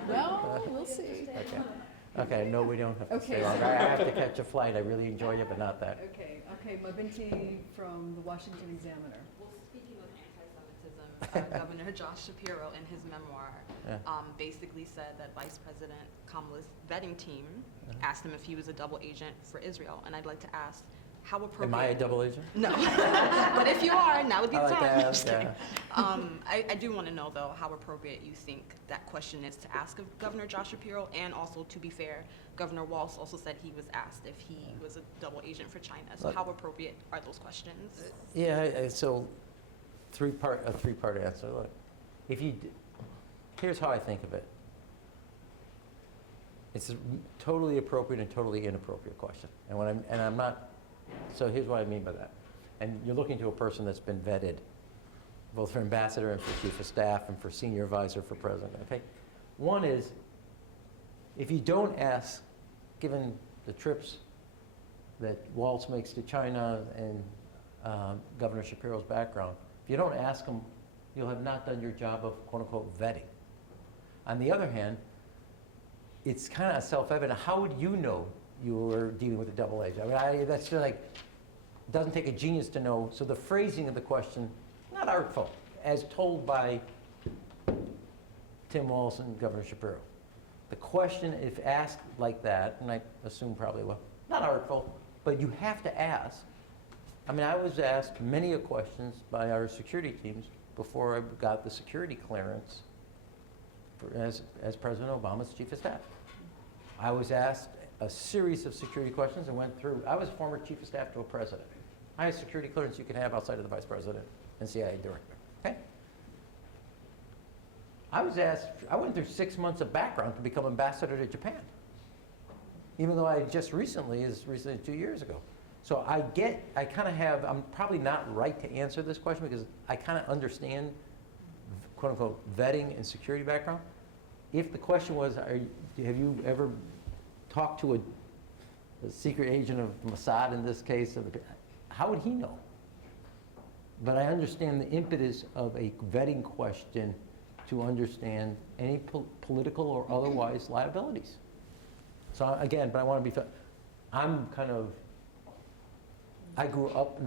well, we'll see. Okay. Okay, no, we don't have to Okay, stay long. so- I have to catch a flight. I really enjoy it, but not that. Okay, Mabinti from the Washington Examiner. Well, speaking of anti-Semitism, Governor Josh Shapiro in his memoir Yeah. basically said that Vice President Kamala's vetting team asked him if he was a double agent for Israel. And I'd like to ask, how appropriate... Am I a double agent? No. But if you are, now would be the I like time. that, I'm just kidding. yeah. I do want to know, though, how appropriate you think that question is to ask of Governor Josh Shapiro, and also, to be fair, Governor Walz also said he was asked if he was a double agent for China. So Look. how appropriate are those questions? Yeah, so a three-part answer. Look, if you, here's how I think of it. It's a totally appropriate and totally inappropriate question. And I'm not, so here's what I mean by that. And you're looking to a person that's been vetted, both for ambassador and for chief of staff and for senior advisor for president, okay? One is, if you don't ask, given the trips that Waltz makes to China and Governor Shapiro's background, if you don't ask them, you'll have not done your job of quote-unquote vetting. On the other hand, it's kind of self-evident. How would you know you were dealing with a double agent? I mean, that's just like, it doesn't take a genius to know. So the phrasing of the question, not artful, as told by Tim Walz and Governor Shapiro. The question, if asked like that, and I assume probably will, not artful, but you have to ask. I mean, I was asked many a questions by our security teams before I got the security clearance as President Obama's chief of staff. I was asked a series of security questions and went through. I was former chief of staff to a president. Highest security clearance you can have outside of the vice president and CIA director. Okay? I was asked, I went through 6 months of background to become ambassador to Japan, even though I just recently, as recently as 2 years ago. So I kind of have, I'm probably not right to answer this question because I kind of understand, quote unquote, vetting and security background. If the question was, have you ever talked to a secret agent of Mossad in this case, how would he know? But I understand the impetus of a vetting question to understand any political or otherwise liabilities. So again, but I want to be, I'm kind of, I grew up,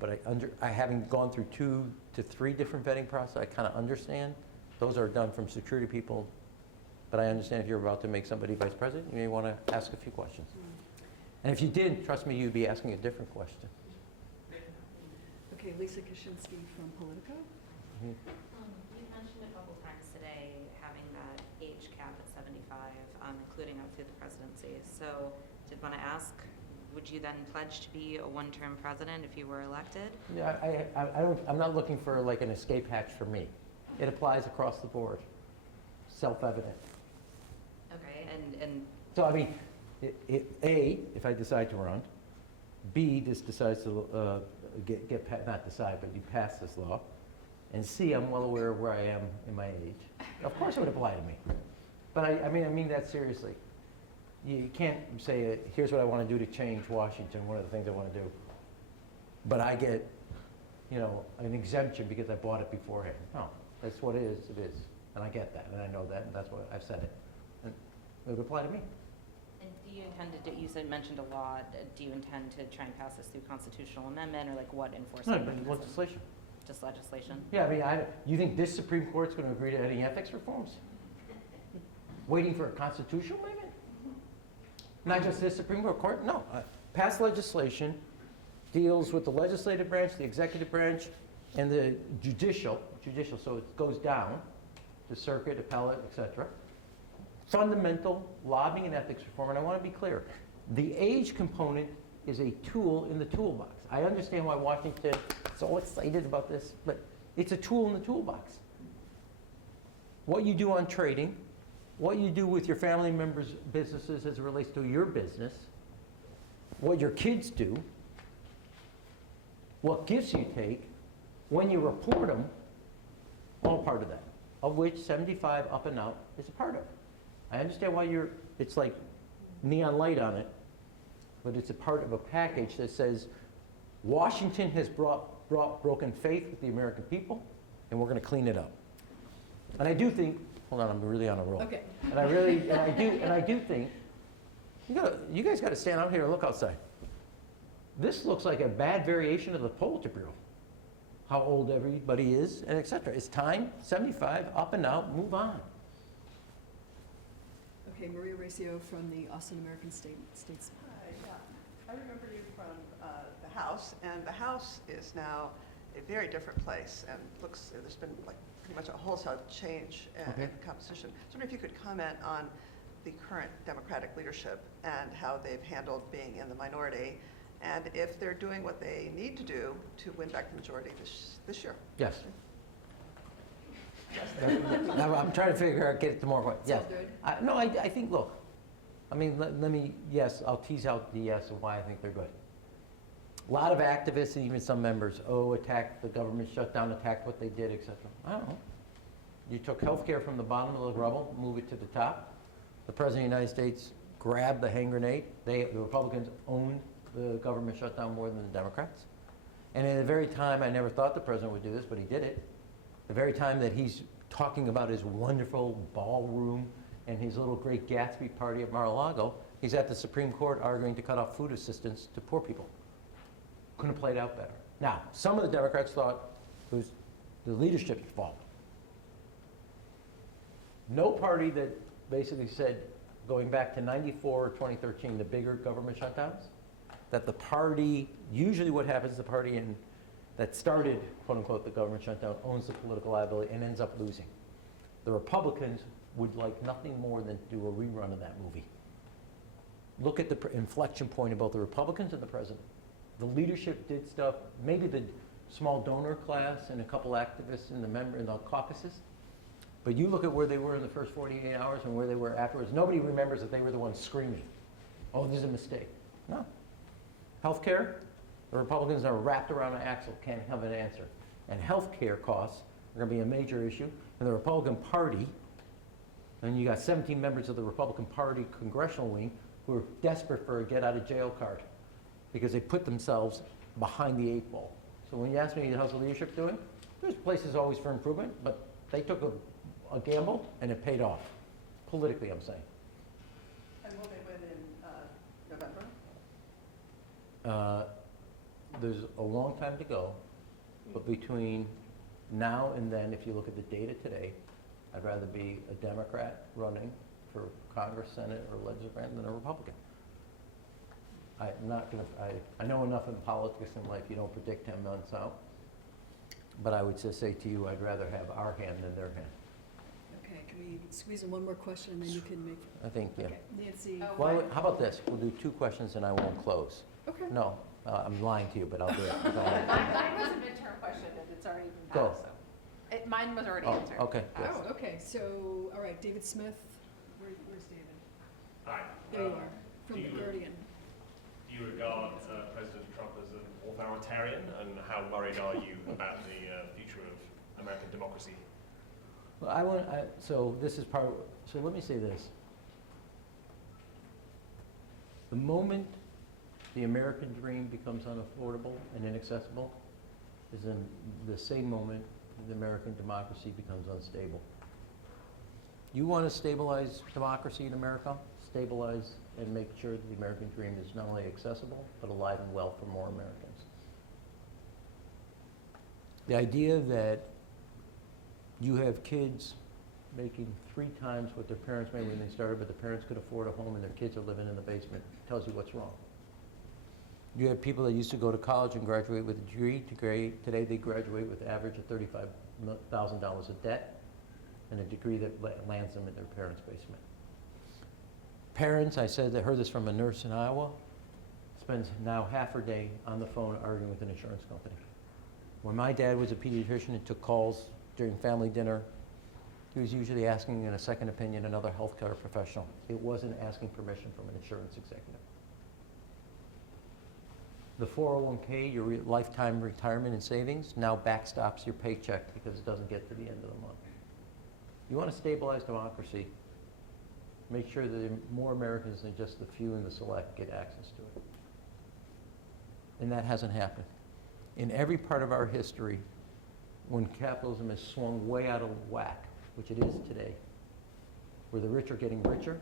but I having gone through 2 to 3 different vetting processes, I kind of understand. Those are done from security people, but I understand if you're about to make somebody vice president, you may want to ask a few questions. And if you didn't, trust me, you'd be asking a different question. Okay, Lisa Kaczynski from Politico. You mentioned a couple times today having that age cap at 75, including up through the presidency. So did want to ask, would you then pledge to be a one-term president if you were elected? Yeah, I'm not looking for like an escape hatch for me. It applies across the board, self-evident. Okay, and So I mean, A, if I decide to run, B, this decides to not decide, but you pass this law, and C, I'm well aware of where I am in my age. Of course it would apply to me. But I mean that seriously. You can't say, here's what I want to do to change Washington, one of the things I want to do. But I get, an exemption because I bought it beforehand. No, that's what it is. And I get that, and I know that, and that's why I've said it. And it would apply to me. and do you intend to, you mentioned a law, do you intend to try and pass this through constitutional amendment, or like what enforcement No, but mechanism? legislation. Just legislation? Yeah, I mean, you think this Supreme Court's going to agree to any ethics reforms? Waiting for a constitutional amendment? Not just this Supreme Court, no. Past legislation deals with the legislative branch, the executive branch, and the judicial, so it goes down, the circuit, appellate, et cetera. Fundamental lobbying and ethics reform, and I want to be clear, the age component is a tool in the toolbox. I understand why Washington is so excited about this, but it's a tool in the toolbox. What you do on trading, what you do with your family members' businesses as it relates to your business, what your kids do, what gifts you take, when you report them, all part of that, of which 75 up and out is a part of. I understand why it's like neon light on it, but it's a part of a package that says Washington has broken faith with the American people, and we're going to clean it up. And I do think, hold on, I'm really on a roll. Okay. And I do think, you guys got to stand out here and look outside. This looks like a bad variation of the Politburo Bureau. How old everybody is, and et cetera. It's time, 75, up and out, move on. Okay, Maria Recio from the Austin American Statesman. Hi, yeah. I remember you from the House, and the House is now a very different place, and there's been like pretty much a wholesale change in composition. So I wonder if you could comment on the current Democratic leadership and how they've handled being in the minority, and if they're doing what they need to do to win back the majority this year. Yes. I'm trying to figure out, get it to more. Yes. good. No, I think, look, I mean, let me, yes, I'll tease out the yes and why I think they're good. A lot of activists and even some members, attacked the government shutdown, attacked what they did, et cetera. I don't know. You took healthcare from the bottom of the rubble, move it to the top. The President of the United States grabbed the hand grenade. The Republicans owned the government shutdown more than the Democrats. And at the very time, I never thought the President would do this, but he did it. The very time that he's talking about his wonderful ballroom and his little Great Gatsby party at Mar-a-Lago, he's at the Supreme Court arguing to cut off food assistance to poor people. Couldn't have played out better. Now, some of the Democrats thought it was the leadership's fault. No party that basically said, going back to 94 or 2013, the bigger government shutdowns, that the party, usually what happens, the party that started, quote unquote, the government shutdown owns the political liability and ends up losing. The Republicans would like nothing more than to do a rerun of that movie. Look at the inflection point of both the Republicans and the president. The leadership did stuff, maybe the small donor class and a couple activists in the caucuses, but you look at where they were in the first 48 hours and where they were afterwards. Nobody remembers that they were the ones screaming, oh, this is a mistake. No. Healthcare, the Republicans are wrapped around an axle, can't have an answer. And healthcare costs are going to be a major issue. And the Republican Party, and you got 17 members of the Republican Party congressional wing who are desperate for a get-out-of-jail card because they put themselves behind the 8 ball. So when you ask me how's the leadership doing, there's places always for improvement, but they took a gamble and it paid off. Politically, I'm saying. And will they win in November? There's a long time to go, but between now and then, if you look at the data today, I'd rather be a Democrat running for Congress, Senate, or legislature than a Republican. I'm not gonna, I know enough in politics in life, you don't predict 10 months out, but I would just say to you, I'd rather have our hand than their hand. Okay, can we squeeze in one more question and then you can make, I think, yeah. okay, Nancy. Oh, Well, how about this? We'll do 2 questions and I won't close. Okay. No, I'm lying to you, but I'll do it. Go Mine ahead. was a midterm question, and it's already been Go. passed, so. Mine was already Oh, answered. okay, yes. Oh, okay, so, all right, David Smith, where's David? Hi. There you are, from The Guardian. Do you regard President Trump as an authoritarian, and how worried are you about the future of American democracy? Well, so this is part, so let me say this. The moment the American dream becomes unaffordable and inaccessible is in the same moment the American democracy becomes unstable. You want to stabilize democracy in America? Stabilize and make sure that the American dream is not only accessible, but alive and well for more Americans. The idea that you have kids making 3 times what their parents made when they started, but the parents could afford a home and their kids are living in the basement, tells you what's wrong. You have people that used to go to college and graduate with a degree. Today they graduate with an average of $35,000 of debt and a degree that lands them in their parents' basement. Parents, I heard this from a nurse in Iowa, spends now half her day on the phone arguing with an insurance company. When my dad was a pediatrician and took calls during family dinner, he was usually asking in a second opinion another healthcare professional. It wasn't asking permission from an insurance executive. The 401k, your lifetime retirement and savings, now backstops your paycheck because it doesn't get to the end of the month. You want to stabilize democracy, make sure that more Americans than just the few and the select get access to it. And that hasn't happened. In every part of our history, when capitalism has swung way out of whack, which it is today, where the rich are getting richer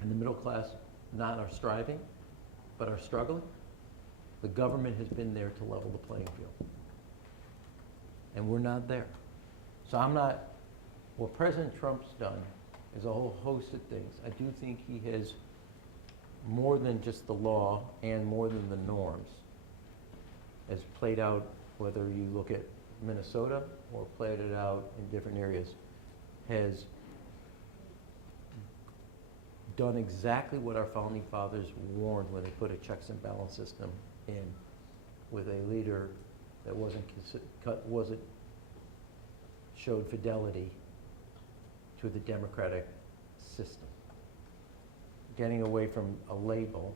and the middle class not are striving, but are struggling, the government has been there to level the playing field. And we're not there. So what President Trump's done is a whole host of things. I do think he has more than just the law and more than the norms has played out, whether you look at Minnesota or played it out in different areas, has done exactly what our founding fathers warned when they put a checks and balance system in, with a leader that showed fidelity to the democratic system. getting away from a label.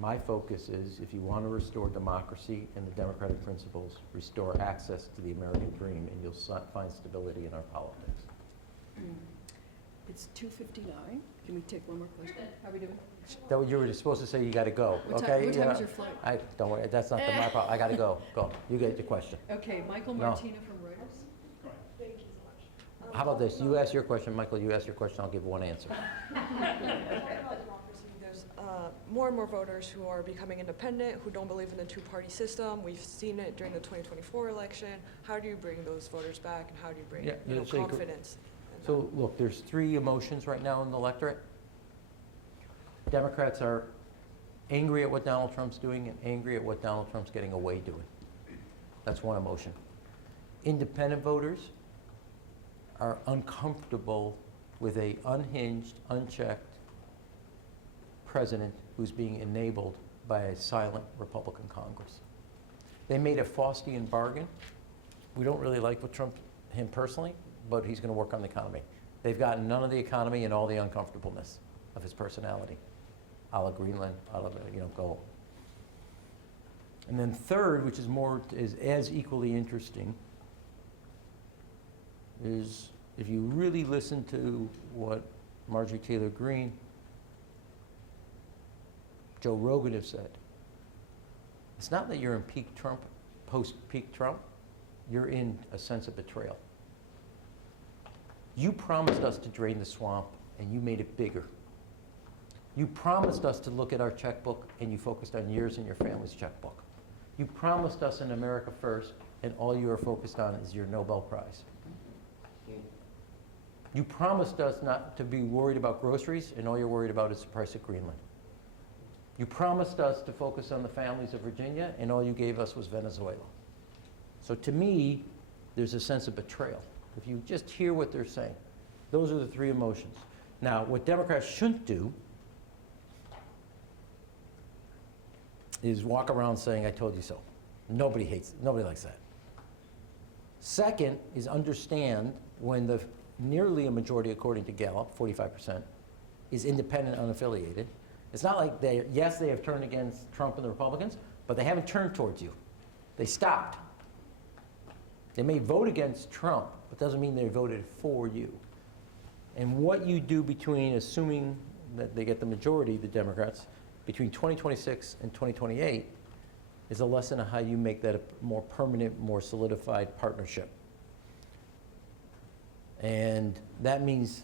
My focus is, if you want to restore democracy and the democratic principles, restore access to the American dream, and you'll find stability in our politics. It's 2:59. Can we take one more question? How are we doing? Though you were supposed to say you got to go, What okay? time is your flight? Don't worry, that's not my problem. I got to go. Go. You get the question. Okay, Michael No. Martina from Reuters. Thank you so much. How about this? You ask your question, Michael, you ask your question, I'll give one answer. There's more and more voters who are becoming independent, who don't believe in the two-party system. We've seen it during the 2024 election. How do you bring those voters back, and how do you bring Yeah, so you could- confidence? in So look, there's three emotions right now in the electorate. Democrats are angry at what Donald Trump's doing and angry at what Donald Trump's getting away doing. That's one emotion. Independent voters are uncomfortable with a unhinged, unchecked president who's being enabled by a silent Republican Congress. They made a Faustian bargain. We don't really like what Trump, him personally, but he's going to work on the economy. They've gotten none of the economy and all the uncomfortableness of his personality. A la Greenland, go. And then third, which is as equally interesting, is if you really listen to what Marjorie Taylor Greene, Joe Rogan have said, it's not that you're in peak Trump, post-peak Trump, you're in a sense of betrayal. You promised us to drain the swamp, and you made it bigger. You promised us to look at our checkbook, and you focused on yours and your family's checkbook. You promised us an America first, and all you are focused on is your Nobel Prize. You promised us not to be worried about groceries, and all you're worried about is the price of Greenland. You promised us to focus on the families of Virginia, and all you gave us was Venezuela. So to me, there's a sense of betrayal. If you just hear what they're saying, those are the three emotions. Now, what Democrats shouldn't do is walk around saying, I told you so. Nobody likes that. Second is understand when nearly a majority, according to Gallup, 45%, is independent, unaffiliated. It's not like they have turned against Trump and the Republicans, but they haven't turned towards you. They stopped. They may vote against Trump, but doesn't mean they voted for you. And what you do between, assuming that they get the majority, the Democrats, between 2026 and 2028 is a lesson of how you make that a more permanent, more solidified partnership. And that means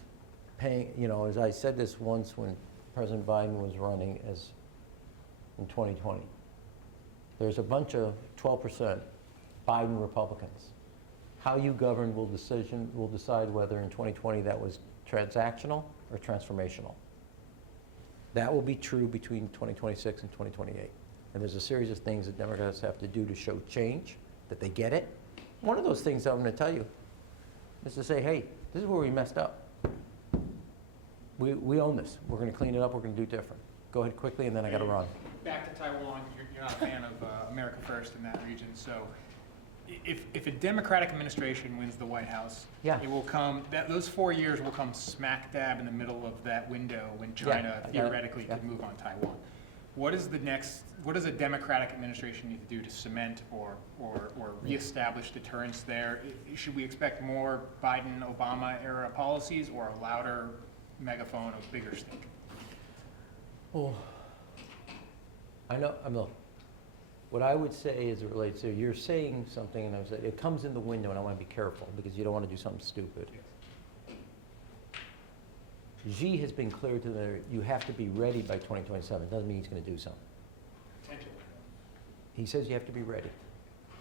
paying, as I said this once when President Biden was running in 2020. There's a bunch of 12% Biden Republicans. How you govern will decide whether in 2020 that was transactional or transformational. That will be true between 2026 and 2028. And there's a series of things that Democrats have to do to show change, that they get it. One of those things I'm going to tell you is to say, hey, this is where we messed up. We own this. We're going to clean it up. We're going to do it different. Go ahead quickly, and then I got to run. Back to Taiwan, you're not a fan of America First in that region. So if a Democratic administration wins the White House, Yeah. it will come, those 4 years will come smack dab in the middle of that window when China theoretically could move on Taiwan. What does a Democratic administration need to do to cement or reestablish deterrence there? Should we expect more Biden-Obama era policies or a louder megaphone of bigger stink? Oh, I know. What I would say as it relates to, you're saying something, and I was, it comes in the window, and I want to be careful because you don't want to do something stupid. Xi has been clear to them, you have to be ready by 2027. Doesn't mean he's going to do something. Potentially. He says you have to be ready.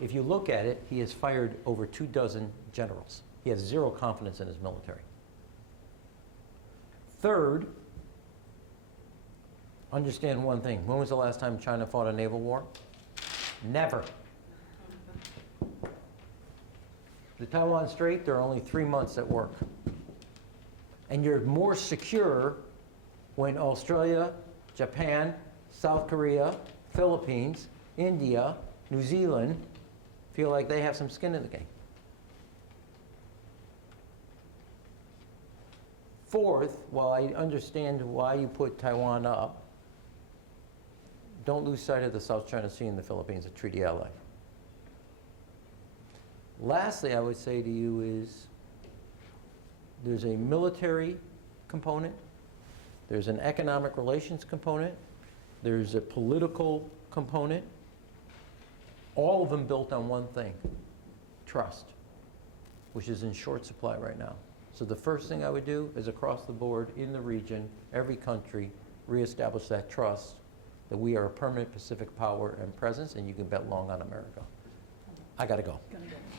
If you look at it, he has fired over 24 generals. He has zero confidence in his military. Third, understand one thing. When was the last time China fought a naval war? Never. The Taiwan Strait, there are only 3 months at work. And you're more secure when Australia, Japan, South Korea, Philippines, India, New Zealand feel like they have some skin in the game. Fourth, while I understand why you put Taiwan up, don't lose sight of the South China Sea and the Philippines, a treaty ally. Lastly, I would say to you is there's a military component, there's an economic relations component, there's a political component, all of them built on one thing, trust, which is in short supply right now. So the first thing I would do is across the board in the region, every country, reestablish that trust that we are a permanent Pacific power and presence, and you can bet long on America. I gotta go. Gonna go.